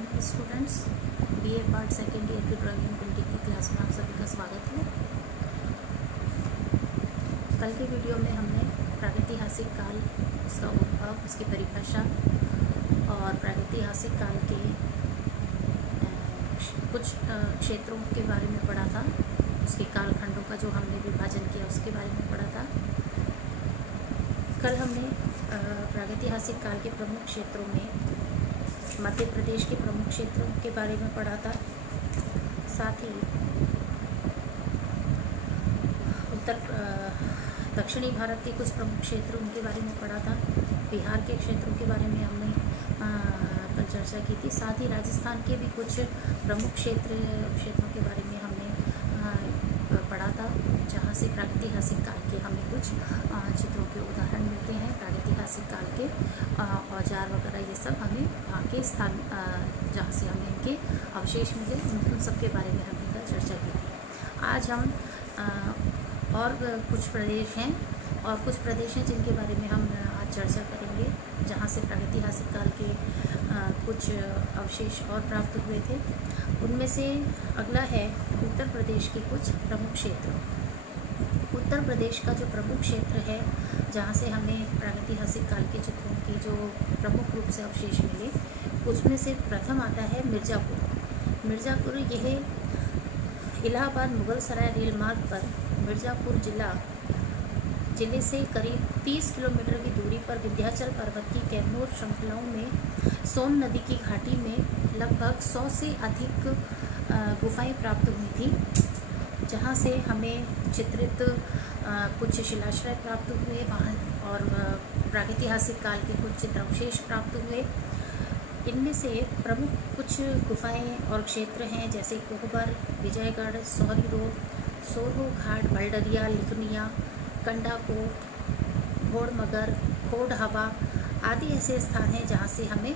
Morning students, BA part second year की drawing and painting की class में आप सभी का स्वागत है। कल के वीडियो में हमने प्रागैतिहासिक काल, उसका उद्भव, उसकी परिभाषा और प्रागैतिहासिक काल के कुछ क्षेत्रों के बारे में पढ़ा था। उसके कालखंडों का जो हमने विभाजन किया उसके बारे में पढ़ा था। कल हमने प्रागैतिहासिक काल के प्रमुख क्षेत्रों में मध्य प्रदेश के प्रमुख क्षेत्रों के बारे में पढ़ा था। साथ ही दक्षिणी भारत के कुछ प्रमुख क्षेत्र उनके बारे में पढ़ा था। बिहार के क्षेत्रों के बारे में हमने कल चर्चा की थी। साथ ही राजस्थान के भी कुछ प्रमुख क्षेत्रों के बारे में हमने पढ़ा था, जहाँ से प्रागैतिहासिक काल के हमें कुछ चित्रों के उदाहरण मिलते हैं। प्रागैतिहासिक काल के औजार वगैरह ये सब हमें वहाँ के स्थान जहाँ से हमें इनके अवशेष मिले उन सब के बारे में हमने कल चर्चा की थी। आज हम और कुछ प्रदेश हैं जिनके बारे में हम आज चर्चा करेंगे, जहाँ से प्रागैतिहासिक काल के कुछ अवशेष और प्राप्त हुए थे। उनमें से अगला है उत्तर प्रदेश के कुछ प्रमुख क्षेत्र। उत्तर प्रदेश का जो प्रमुख क्षेत्र है, जहाँ से हमें प्रागैतिहासिक काल के चित्रों की जो प्रमुख रूप से अवशेष मिले, उसमें से प्रथम आता है मिर्ज़ापुर। यह इलाहाबाद मुगल सराय रेल मार्ग पर मिर्ज़ापुर जिले से करीब 30 किलोमीटर की दूरी पर विंध्याचल पर्वत की कैमूर श्रृंखलाओं में सोन नदी की घाटी में लगभग 100 से अधिक गुफाएं प्राप्त हुई थी, जहां से हमें चित्रित कुछ शिलाश्रय प्राप्त हुए वहाँ और प्रागैतिहासिक काल के कुछ चित्रावशेष प्राप्त हुए। इनमें से प्रमुख कुछ गुफाएं और क्षेत्र हैं, जैसे कोहबर, विजयगढ़, सोहरी रोड, सोरहो घाट, बलडरिया, लिखनिया, कंडाकोट, घोड़मगर, खोड़हवा आदि ऐसे स्थान हैं जहाँ से हमें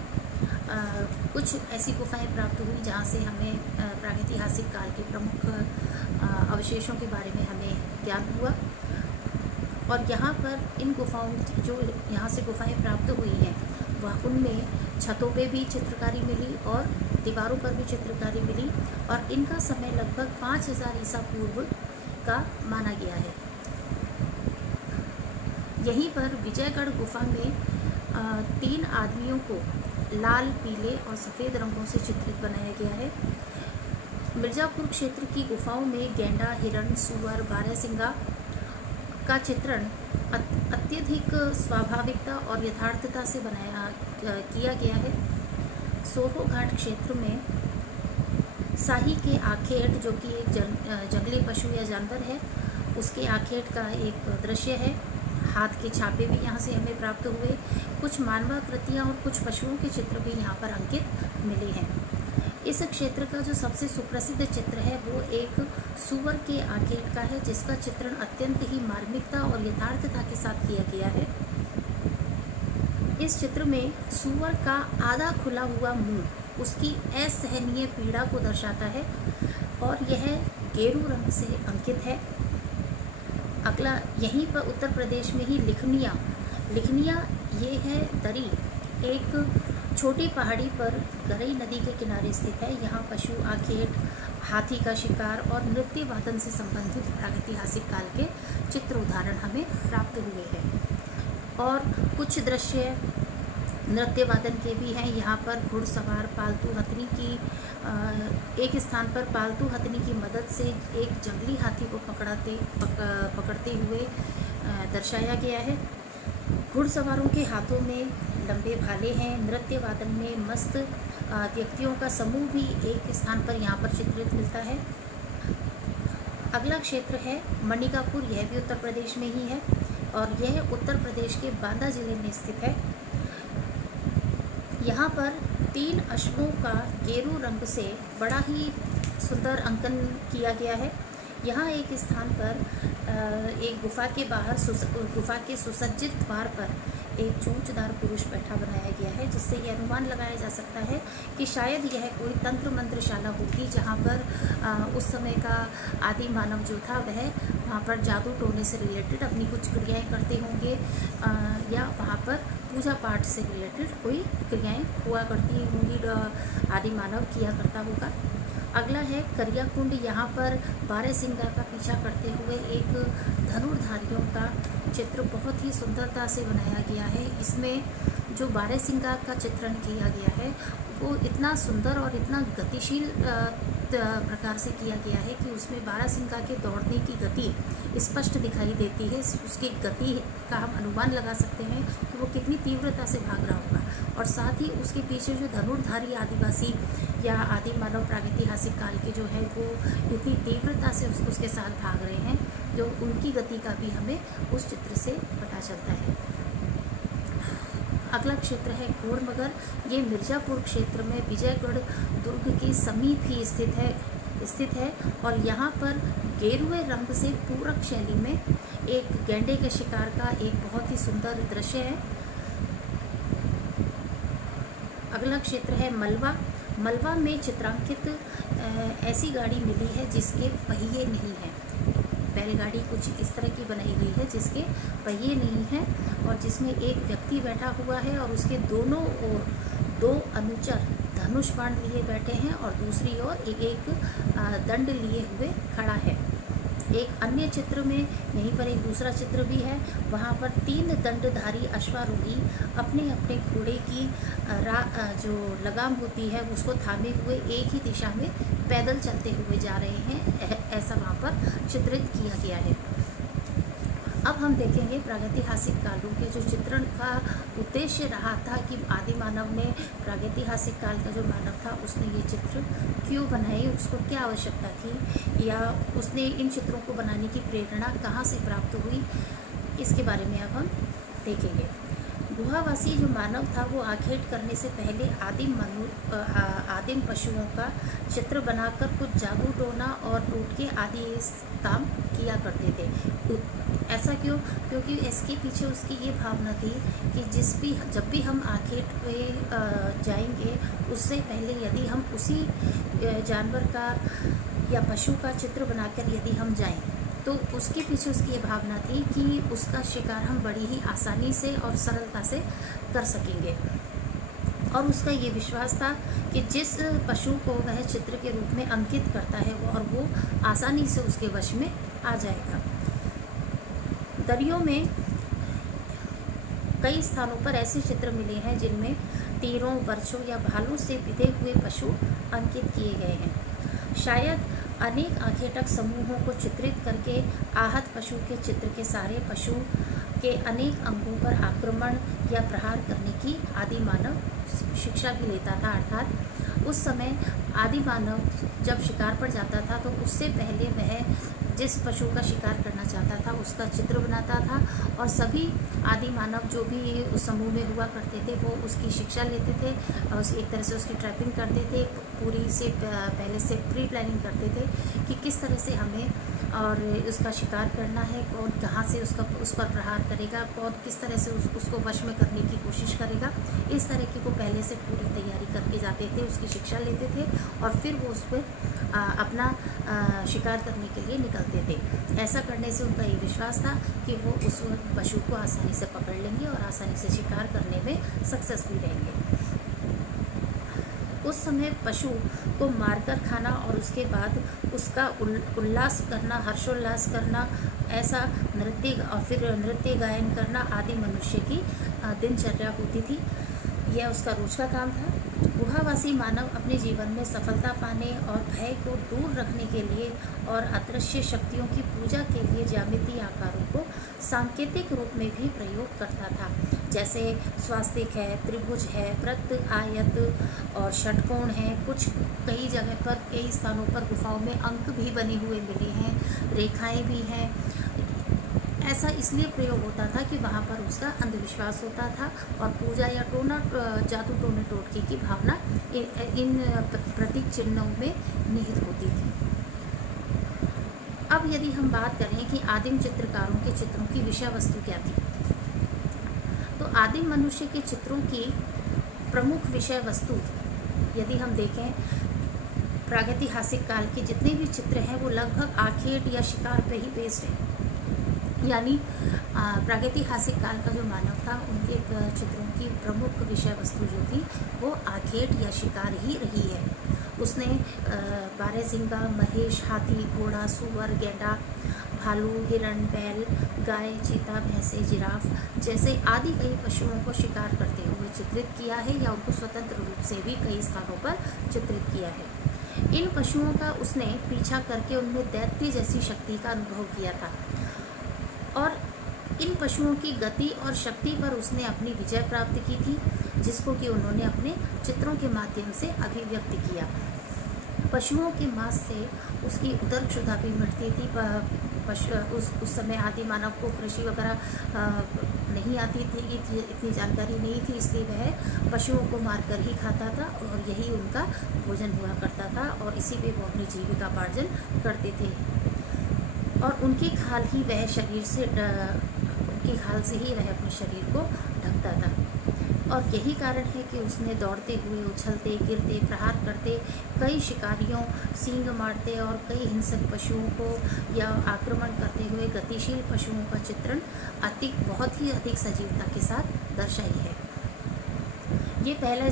कुछ ऐसी गुफाएं प्राप्त हुई जहाँ से हमें प्रागैतिहासिक काल के प्रमुख अवशेषों के बारे में हमें ज्ञान हुआ। और यहाँ पर इन गुफाओं जो यहाँ से गुफाएं प्राप्त हुई हैं वह उनमें छतों पे भी चित्रकारी मिली और दीवारों पर भी चित्रकारी मिली, और इनका समय लगभग 5000 ईसा पूर्व का माना गया है। यहीं पर विजयगढ़ गुफा में 3 आदमियों को लाल, पीले और सफ़ेद रंगों से चित्रित बनाया गया है। मिर्ज़ापुर क्षेत्र की गुफाओं में गैंडा, हिरण, सूअर, बारहसिंगा का चित्रण अत्यधिक स्वाभाविकता और यथार्थता से किया गया है। सोरहो घाट क्षेत्र में शाही के आखेट, जो कि एक जंगली पशु या जानवर है, उसके आखेट का एक दृश्य है। हाथ के छापे भी यहाँ से हमें प्राप्त हुए। कुछ मानवाकृतियाँ और कुछ पशुओं के चित्र भी यहाँ पर अंकित मिले हैं। इस क्षेत्र का जो सबसे सुप्रसिद्ध चित्र है वो एक सूअर के आखेट का है, जिसका चित्रण अत्यंत ही मार्मिकता और यथार्थता के साथ किया गया है। इस चित्र में सूअर का आधा खुला हुआ मुंह उसकी असहनीय पीड़ा को दर्शाता है और यह गेरू रंग से अंकित है। अगला यहीं पर उत्तर प्रदेश में ही लिखनिया ये है दरी, एक छोटी पहाड़ी पर गरई नदी के किनारे स्थित है। यहाँ पशु आखेट, हाथी का शिकार और नृत्य वादन से संबंधित प्रागैतिहासिक काल के चित्र उदाहरण हमें प्राप्त हुए हैं। और कुछ दृश्य नृत्य वादन के भी हैं। यहाँ पर घुड़सवार पालतू हथनी की एक स्थान पर पालतू हथनी की मदद से एक जंगली हाथी को पकड़ते हुए दर्शाया गया है। घुड़सवारों के हाथों में लंबे भाले हैं। नृत्य वादन में मस्त व्यक्तियों का समूह भी एक स्थान पर यहाँ पर चित्रित मिलता है। अगला क्षेत्र है मणिकापुर। यह भी उत्तर प्रदेश में ही है और यह उत्तर प्रदेश के बांदा जिले में स्थित है। यहाँ पर 3 अश्वों का गेरू रंग से बड़ा ही सुंदर अंकन किया गया है। यहाँ एक स्थान पर एक गुफा के बाहर गुफा के सुसज्जित द्वार पर एक चोंचदार पुरुष बैठा बनाया गया है, जिससे यह अनुमान लगाया जा सकता है कि शायद यह कोई तंत्र मंत्रशाला होगी, जहाँ पर उस समय का आदि मानव जो था वह वहाँ पर जादू टोने से रिलेटेड अपनी कुछ क्रियाएं करते होंगे या वहाँ पर पूजा पाठ से रिलेटेड कोई क्रियाएं हुआ करती होंगी, आदि मानव किया करता होगा। अगला है करिया कुंड। यहाँ पर बारहसिंगा का पीछा करते हुए एक धनुर्धारियों का चित्र बहुत ही सुंदरता से बनाया गया है। इसमें जो बारहसिंगा का चित्रण किया गया है वो इतना सुंदर और इतना गतिशील प्रकार से किया गया है कि उसमें बारहसिंगा के दौड़ने की गति स्पष्ट दिखाई देती है। उसकी गति का हम अनुमान लगा सकते हैं कि वो कितनी तीव्रता से भाग रहा होगा, और साथ ही उसके पीछे जो धनुर्धारी आदिवासी या आदि मानव प्रागैतिहासिक काल के जो है वो इतनी तीव्रता से उसके साथ भाग रहे हैं, जो उनकी गति का भी हमें उस चित्र से पता चलता है। अगला क्षेत्र है घोड़मगर। ये मिर्ज़ापुर क्षेत्र में विजयगढ़ दुर्ग के समीप ही स्थित है और यहाँ पर गेरुए रंग से पूरक शैली में एक गैंडे के शिकार का एक बहुत ही सुंदर दृश्य है। अगला क्षेत्र है मलवा। मलवा में चित्रांकित ऐसी गाड़ी मिली है जिसके पहिए नहीं हैं। बैलगाड़ी कुछ इस तरह की बनाई गई है जिसके पहिए नहीं हैं और जिसमें एक व्यक्ति बैठा हुआ है और उसके दोनों ओर दो अनुचर धनुष बाण लिए बैठे हैं और दूसरी ओर एक दंड लिए हुए खड़ा है। एक अन्य चित्र में यहीं पर एक दूसरा चित्र भी है, वहाँ पर 3 दंडधारी अश्वारोही अपने अपने घोड़े की जो लगाम होती है उसको थामे हुए एक ही दिशा में पैदल चलते हुए जा रहे हैं, ऐसा वहाँ पर चित्रित किया गया है। अब हम देखेंगे प्रागैतिहासिक कालों के जो चित्रण का उद्देश्य रहा था कि आदि मानव ने प्रागैतिहासिक काल का जो मानव था उसने ये चित्र क्यों बनाए, उसको क्या आवश्यकता थी, या उसने इन चित्रों को बनाने की प्रेरणा कहाँ से प्राप्त हुई, इसके बारे में अब हम देखेंगे। गुहावासी जो मानव था वो आखेट करने से पहले आदिम पशुओं का चित्र बनाकर कुछ जादू टोना और टोटके आदि काम किया करते थे। ऐसा क्यों? क्योंकि इसके पीछे उसकी ये भावना थी कि जब भी हम आखेट पे जाएंगे उससे पहले यदि हम उसी जानवर का या पशु का चित्र बनाकर यदि हम जाएं तो उसके पीछे उसकी ये भावना थी कि उसका शिकार हम बड़ी ही आसानी से और सरलता से कर सकेंगे। और उसका ये विश्वास था कि जिस पशु को वह चित्र के रूप में अंकित करता है और वो आसानी से उसके वश में आ जाएगा। दरियों में कई स्थानों पर ऐसे चित्र मिले हैं जिनमें तीरों, बर्छों या भालों से बिधे हुए पशु अंकित किए गए हैं। शायद अनेक आखेटक समूहों को चित्रित करके आहत पशु के चित्र के सारे पशु के अनेक अंगों पर आक्रमण या प्रहार करने की आदि मानव शिक्षा भी लेता था। अर्थात उस समय आदि मानव जब शिकार पर जाता था तो उससे पहले वह जिस पशु का शिकार करना चाहता था उसका चित्र बनाता था और सभी आदि मानव जो भी उस समूह में हुआ करते थे वो उसकी शिक्षा लेते थे और एक तरह से उसकी ट्रैपिंग करते थे, पूरी से पहले से प्री प्लानिंग करते थे कि किस तरह से हमें और उसका शिकार करना है, कौन कहाँ से उस पर प्रहार करेगा, कौन किस तरह से उसको वश में करने की कोशिश करेगा। इस तरह की वो पहले से पूरी तैयारी करके जाते थे, उसकी शिक्षा लेते थे और फिर वो उस पर अपना शिकार करने के लिए निकलते थे। ऐसा करने से उनका ये विश्वास था कि वो उस पशु को आसानी से पकड़ लेंगे और आसानी से शिकार करने में सक्सेस भी रहेंगे। उस समय पशु को मारकर खाना और उसके बाद उसका उल्लास करना, हर्षोल्लास करना, ऐसा नृत्य और फिर नृत्य गायन करना आदि मनुष्य की दिनचर्या होती थी। यह उसका रोज का काम था। गुहावासी मानव अपने जीवन में सफलता पाने और भय को दूर रखने के लिए और अदृश्य शक्तियों की पूजा के लिए ज्यामितीय आकारों को सांकेतिक रूप में भी प्रयोग करता था, जैसे स्वास्तिक है, त्रिभुज है, वृत्त, आयत और षटकोण है। कई जगह पर, कई स्थानों पर गुफाओं में अंक भी बने हुए मिले हैं, रेखाएं भी हैं। ऐसा इसलिए प्रयोग होता था कि वहाँ पर उसका अंधविश्वास होता था और पूजा या जादू टोने टोटके की भावना इन प्रतीक चिन्हों में निहित होती थी। अब यदि हम बात करें कि आदिम चित्रकारों के चित्रों की विषय वस्तु क्या थी, तो आदिम मनुष्य के चित्रों की प्रमुख विषय वस्तु यदि हम देखें, प्रागैतिहासिक काल के जितने भी चित्र हैं वो लगभग आखेट या शिकार पर ही बेस्ड हैं। यानी प्रागैतिहासिक काल का जो मानव था उनके चित्रों की प्रमुख विषय वस्तु जो थी वो आखेट या शिकार ही रही है। उसने बारहसिंगा, महेश, हाथी, घोड़ा, सूअर, गैंडा, भालू, हिरण, बैल, गाय, चीता, भैंसे, जिराफ जैसे आदि कई पशुओं को शिकार करते हुए चित्रित किया है या उनको स्वतंत्र रूप से भी कई स्थानों पर चित्रित किया है। इन पशुओं का उसने पीछा करके उनमें दैत्य जैसी शक्ति का अनुभव किया था और इन पशुओं की गति और शक्ति पर उसने अपनी विजय प्राप्त की थी, जिसको कि उन्होंने अपने चित्रों के माध्यम से अभिव्यक्त किया। पशुओं के मांस से उसकी उदर क्षुधा भी मिटती थी। उस समय आदि मानव को कृषि वगैरह नहीं आती थी, इतनी जानकारी नहीं थी, इसलिए वह पशुओं को मारकर ही खाता था और यही उनका भोजन हुआ करता था और इसी पे वो अपनी जीविकापार्जन करते थे। और उनकी खाल ही वह अपने शरीर को ढकता था और यही कारण है कि उसने दौड़ते हुए, उछलते, गिरते, प्रहार करते, कई शिकारियों, सींग मारते और कई हिंसक पशुओं को या आक्रमण करते हुए गतिशील पशुओं का चित्रण बहुत ही अधिक सजीवता के साथ दर्शाई है। ये पहले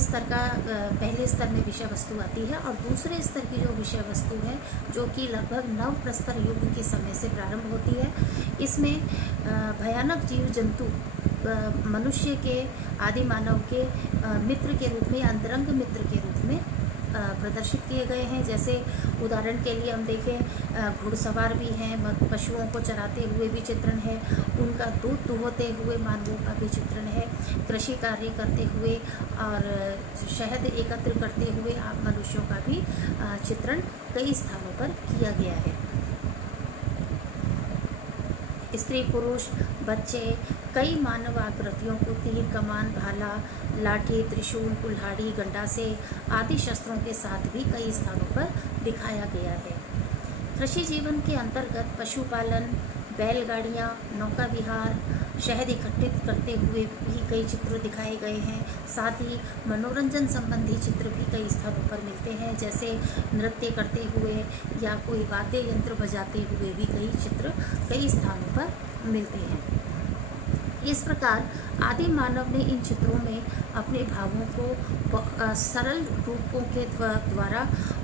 स्तर में विषय वस्तु आती है और दूसरे स्तर की जो विषय वस्तु है जो कि लगभग नव प्रस्तर युग के समय से प्रारंभ होती है। इसमें भयानक जीव जंतु मनुष्य के, आदि मानव के मित्र के रूप में, अंतरंग मित्र के रूप में प्रदर्शित किए गए हैं। जैसे उदाहरण के लिए हम देखें, घुड़सवार भी हैं, पशुओं को चराते हुए भी चित्रण है, उनका दूध दुहते हुए मानवों का भी चित्रण है, कृषि कार्य करते हुए और शहद एकत्र करते हुए आप मनुष्यों का भी चित्रण कई स्थानों पर किया गया है। स्त्री, पुरुष, बच्चे, कई मानव आकृतियों को तीर, कमान, भाला, लाठी, त्रिशूल, कुल्हाड़ी, गंडासे आदि शस्त्रों के साथ भी कई स्थानों पर दिखाया गया है। कृषि जीवन के अंतर्गत पशुपालन, बैलगाड़ियाँ, नौका विहार, शहद एकत्रित करते हुए भी कई चित्र दिखाए गए हैं। साथ ही मनोरंजन संबंधी चित्र भी कई स्थानों पर मिलते हैं, जैसे नृत्य करते हुए या कोई वाद्य यंत्र बजाते हुए भी कई चित्र कई स्थानों पर मिलते हैं। इस प्रकार आदि मानव ने इन चित्रों में अपने भावों को सरल रूपों के द्वारा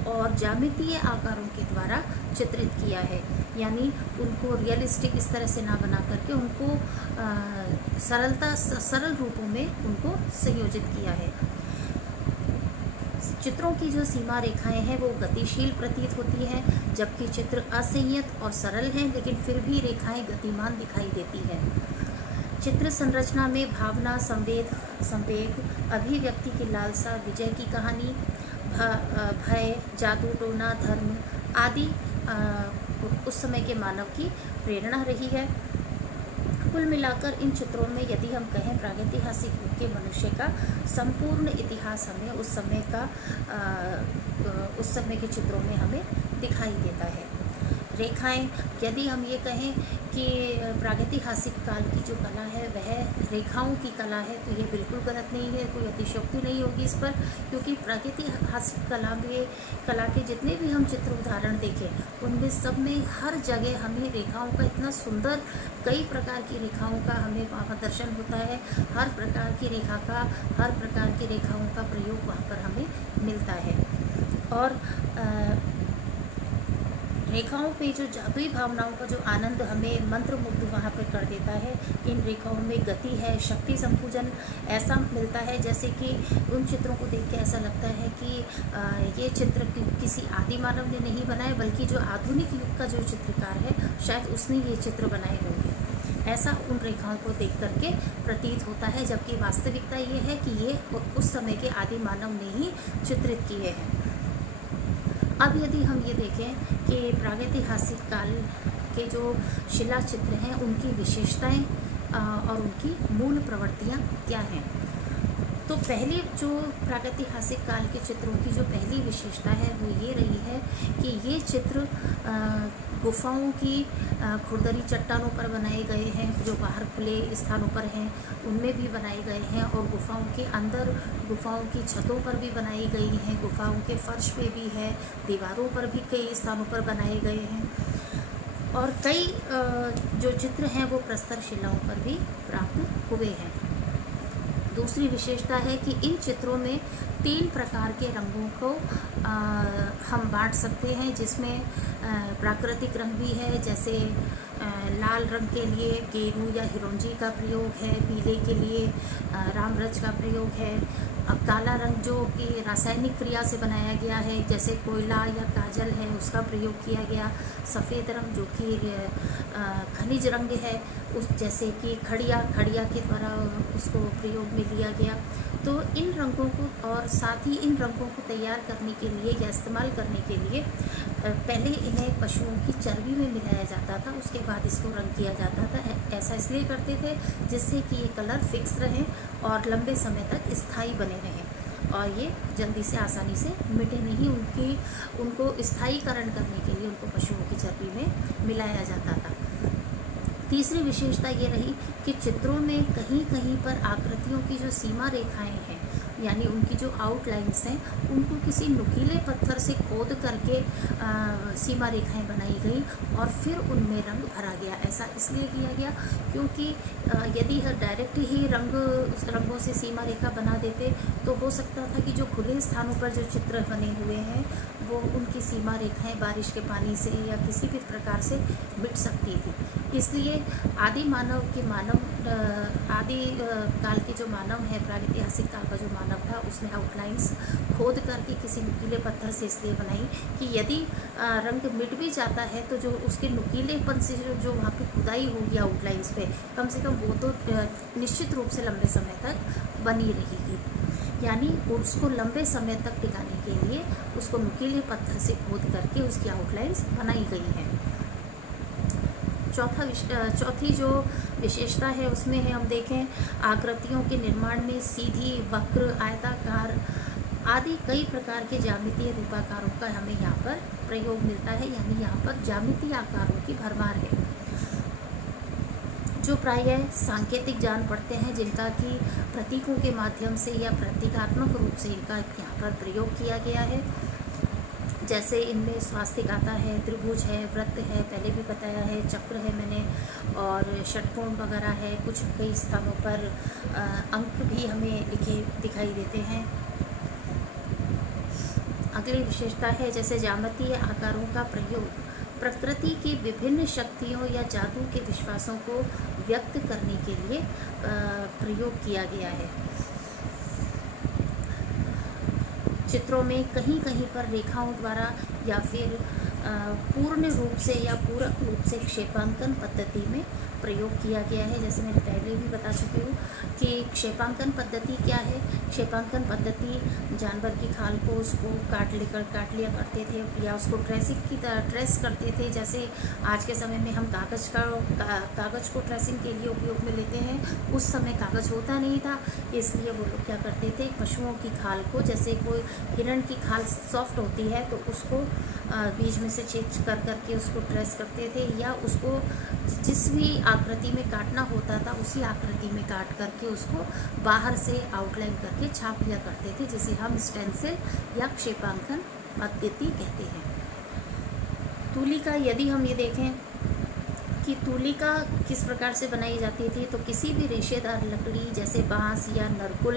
और ज्यामितीय आकारों के द्वारा चित्रित किया है, यानी उनको रियलिस्टिक इस तरह से ना बना करके उनको सरल रूपों में उनको संयोजित किया है। चित्रों की जो सीमा रेखाएं हैं वो गतिशील प्रतीत होती हैं, जबकि चित्र असंयत और सरल हैं, लेकिन फिर भी रेखाएं गतिमान दिखाई देती हैं। चित्र संरचना में भावना, संवेग, अभिव्यक्ति की लालसा, विजय की कहानी, भय, जादू टोना, धर्म आदि उस समय के मानव की प्रेरणा रही है। कुल मिलाकर इन चित्रों में यदि हम कहें प्रागैतिहासिक युग के मनुष्य का संपूर्ण इतिहास हमें उस समय के चित्रों में हमें दिखाई देता है। रेखाएं, यदि हम ये कहें कि प्रागैतिहासिक काल की जो कला है वह रेखाओं की कला है, तो ये बिल्कुल गलत नहीं है, कोई अतिशयोक्ति नहीं होगी इस पर, क्योंकि प्रागैतिहासिक कला के जितने भी हम चित्र उदाहरण देखें उनमें सब में हर जगह हमें रेखाओं का इतना सुंदर, कई प्रकार की रेखाओं का हमें वहाँ दर्शन होता है। हर प्रकार की रेखाओं का प्रयोग वहाँ पर हमें मिलता है और रेखाओं पे जो जादुई भावनाओं का जो आनंद हमें मंत्रमुग्ध वहाँ पर कर देता है। इन रेखाओं में गति है, शक्ति संपूजन ऐसा मिलता है जैसे कि उन चित्रों को देख के ऐसा लगता है कि ये चित्र किसी आदि मानव ने नहीं बनाए, बल्कि जो आधुनिक युग का जो चित्रकार है शायद उसने ये चित्र बनाए होंगे, ऐसा उन रेखाओं को देख करके प्रतीत होता है। जबकि वास्तविकता ये है कि ये उस समय के आदि मानव ने ही चित्रित किए हैं। अब यदि हम ये देखें कि प्रागैतिहासिक काल के जो शिला चित्र हैं उनकी विशेषताएं और उनकी मूल प्रवृत्तियां क्या हैं, तो पहले जो प्रागैतिहासिक काल के चित्रों की जो पहली विशेषता है वो ये रही है कि ये चित्र गुफाओं की खुरदरी चट्टानों पर बनाए गए हैं, जो बाहर खुले स्थानों पर हैं उनमें भी बनाए गए हैं, और गुफाओं के अंदर, गुफाओं की छतों पर भी बनाई गई हैं, गुफाओं के फर्श पे भी है, दीवारों पर भी कई स्थानों पर बनाए गए हैं, और कई जो चित्र हैं वो प्रस्तर शिलाओं पर भी प्राप्त हुए हैं। दूसरी विशेषता है कि इन चित्रों में 3 प्रकार के रंगों को हम बांट सकते हैं, जिसमें प्राकृतिक रंग भी है, जैसे लाल रंग के लिए गेरू या हिरोंजी का प्रयोग है, पीले के लिए रामरच का प्रयोग है। अब काला रंग जो कि रासायनिक क्रिया से बनाया गया है, जैसे कोयला या काजल है, उसका प्रयोग किया गया। सफ़ेद रंग जो कि खनिज रंग है, उस जैसे कि खड़िया के द्वारा उसको प्रयोग में लिया गया। तो इन रंगों को और साथ ही इन रंगों को तैयार करने के लिए या इस्तेमाल करने के लिए पहले इन्हें पशुओं की चर्बी में मिलाया जाता था, उसके बाद इसको रंग किया जाता था। ऐसा इसलिए करते थे जिससे कि ये कलर फिक्स रहें और लंबे समय तक स्थायी बने रहें और ये जल्दी से आसानी से मिटे नहीं। उनको स्थायीकरण करने के लिए उनको पशुओं की चर्बी में मिलाया जाता था। तीसरी विशेषता ये रही कि चित्रों में कहीं कहीं पर आकृतियों की जो सीमा रेखाएं हैं, यानी उनकी जो आउटलाइंस हैं, उनको किसी नुकीले पत्थर से खोद करके सीमा रेखाएं बनाई गई और फिर उनमें रंग भरा गया। ऐसा इसलिए किया गया क्योंकि यदि डायरेक्ट ही रंगों से सीमा रेखा बना देते तो हो सकता था कि जो खुले स्थानों पर जो चित्र बने हुए हैं वो उनकी सीमा रेखाएं बारिश के पानी से या किसी भी प्रकार से मिट सकती थी। इसलिए आदि काल के जो मानव है, प्रागैतिहासिक काल का जो मानव था, उसने आउटलाइंस खोद करके किसी नुकीले पत्थर से इसलिए बनाई कि यदि रंग मिट भी जाता है तो जो उसके नुकीलेपन से जो वहाँ पे खुदाई होगी आउटलाइंस पे, कम से कम वो तो निश्चित रूप से लंबे समय तक बनी रहेगी। यानी उसको लंबे समय तक टिकाने के लिए उसको नुकीले पत्थर से खोद करके उसकी आउटलाइंस बनाई गई हैं। चौथी जो विशेषता है उसमें है, हम देखें, आकृतियों के निर्माण में सीधी, वक्र, आयताकार आदि कई प्रकार के ज्यामितीय रूपाकारों का हमें यहाँ पर प्रयोग मिलता है। यानी यहाँ पर ज्यामितीय आकारों की भरमार है जो प्रायः सांकेतिक जान पड़ते हैं, जिनका कि प्रतीकों के माध्यम से या प्रतीकात्मक रूप से इनका यहाँ पर प्रयोग किया गया है। जैसे इनमें स्वास्तिक आता है, त्रिभुज है, वृत्त है, पहले भी बताया है, चक्र है मैंने, और षटकोण वगैरह है। कुछ कई स्थानों पर अंक भी हमें लिखे दिखाई देते हैं। अगली विशेषता है, जैसे ज्यामितीय आकारों का प्रयोग प्रकृति की विभिन्न शक्तियों या जादू के विश्वासों को व्यक्त करने के लिए प्रयोग किया गया है। चित्रों में कहीं कहीं पर रेखाओं द्वारा या फिर पूर्ण रूप से या पूरक रूप से क्षेपांकन पद्धति में प्रयोग किया गया है। जैसे मैंने पहले भी बता चुकी हूँ कि क्षेपांकन पद्धति क्या है। क्षेपांकन पद्धति जानवर की खाल को उसको काट लिया करते थे या उसको ट्रेसिंग की तरह ट्रेस करते थे। जैसे आज के समय में हम कागज़ को ट्रेसिंग के लिए उपयोग में लेते हैं, उस समय कागज़ होता नहीं था, इसलिए वो लोग क्या करते थे, पशुओं की खाल को, जैसे कोई हिरण की खाल सॉफ्ट होती है तो उसको बीच में से छेद करके उसको ट्रेस करते थे, या उसको जिस भी आकृति में काटना होता था उसी आकृति में काट करके उसको बाहर से आउटलाइन करके छाप लिया करते थे, जिसे हम स्टेंसिल या क्षेपांकन पद्धति कहते हैं। तूलिका, यदि हम ये देखें कि तूलिका किस प्रकार से बनाई जाती थी, तो किसी भी रेशेदार लकड़ी जैसे बांस या नरकुल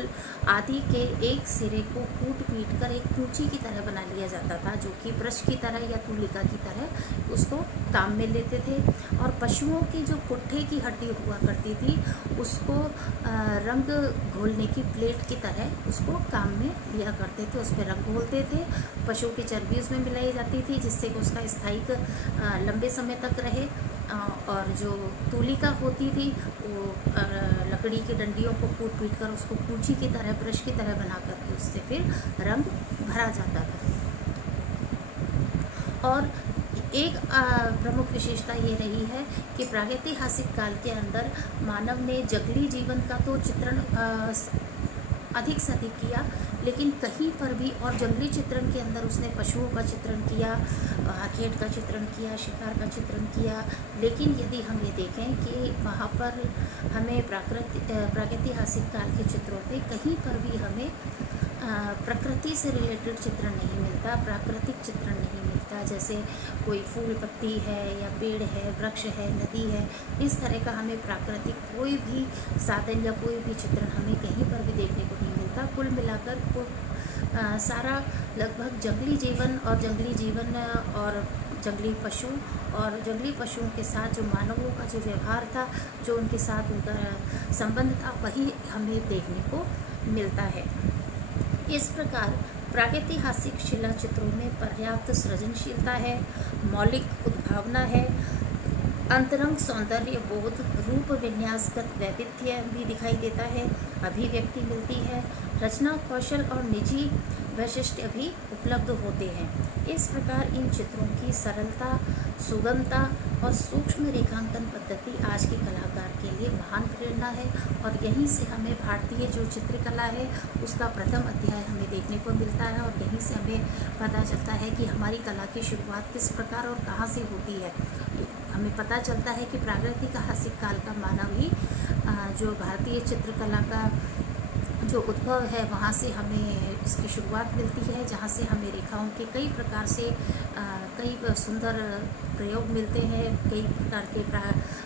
आदि के एक सिरे को कूट पीट कर एक कूंची की तरह बना लिया जाता था, जो कि ब्रश की तरह या तूलिका की तरह उसको काम में लेते थे। और पशुओं की जो पुट्ठे की हड्डी हुआ करती थी उसको रंग घोलने की प्लेट की तरह उसको काम में लिया करते थे, उस पर रंग घोलते थे। पशु की चर्बी उसमें मिलाई जाती थी जिससे कि उसका स्थायिक लंबे समय तक रहे। और जो तूलिका होती थी वो लकड़ी की डंडियों को कूट पीट कर उसको कूंची की तरह, ब्रश की तरह बना करके उससे फिर रंग भरा जाता था। और एक प्रमुख विशेषता ये रही है कि प्रागैतिहासिक काल के अंदर मानव ने जंगली जीवन का तो चित्रण अधिक से अधिक किया, लेकिन कहीं पर भी, और जंगली चित्रण के अंदर उसने पशुओं का चित्रण किया, खेत का चित्रण किया, शिकार का चित्रण किया। लेकिन यदि हम ये देखें कि वहाँ पर हमें प्रागैतिहासिक काल के चित्रों पे कहीं पर भी हमें प्रकृति से रिलेटेड चित्रण नहीं मिलता, प्राकृतिक चित्रण नहीं मिलता। जैसे कोई फूल पत्ती है या पेड़ है, वृक्ष है, नदी है, इस तरह का हमें प्राकृतिक कोई भी साधन या कोई भी चित्रण हमें कहीं पर भी देखने को नहीं मिलता। कुल मिलाकर सारा लगभग जंगली जीवन और जंगली पशु और जंगली पशुओं के साथ जो मानवों का जो व्यवहार था, जो उनके साथ उनका संबंध था, वही हमें देखने को मिलता है। इस प्रकार प्रागैतिहासिक शिला चित्रों में पर्याप्त सृजनशीलता है, मौलिक उद्भावना है, अंतरंग सौंदर्य बोध, रूप विन्यासगत वैविध्य भी दिखाई देता है, अभिव्यक्ति मिलती है, रचना कौशल और निजी वैशिष्ट्य भी उपलब्ध होते हैं। इस प्रकार इन चित्रों की सरलता, सुगमता और सूक्ष्म रेखांकन पद्धति आज के कलाकार के लिए महान प्रेरणा है। और यहीं से हमें भारतीय जो चित्रकला है उसका प्रथम अध्याय हमें देखने को मिलता है, और यहीं से हमें पता चलता है कि हमारी कला की शुरुआत किस प्रकार और कहाँ से होती है। हमें पता चलता है कि प्रागैतिहासिक काल का मानव ही जो भारतीय चित्रकला का जो उद्भव है वहाँ से हमें इसकी शुरुआत मिलती है, जहाँ से हमें रेखाओं के कई प्रकार से कई सुंदर प्रयोग मिलते हैं, कई प्रकार के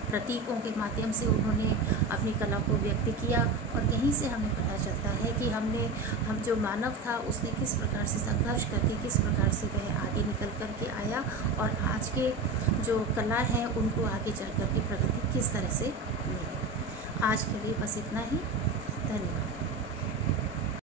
प्रतीकों के माध्यम से उन्होंने अपनी कला को व्यक्त किया। और यहीं से हमें पता चलता है कि हम जो मानव था उसने किस प्रकार से संघर्ष करके किस प्रकार से वह आगे निकल कर के आया, और आज के जो कला है उनको आगे चल कर के प्रगति किस तरह से मिली। आज के लिए बस इतना ही। धन्यवाद।